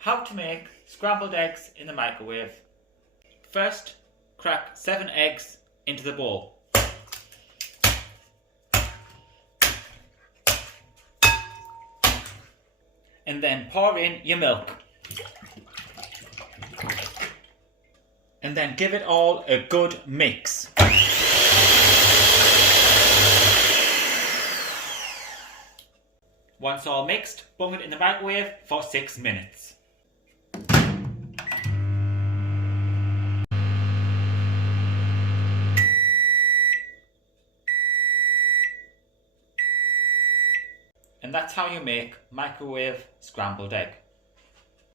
How to make scrambled eggs in the microwave. First, crack 7 eggs into the bowl. And then pour in your milk. And then give it all a good mix. Once all mixed, bung it in the microwave for 6 minutes. And that's how you make microwave scrambled egg.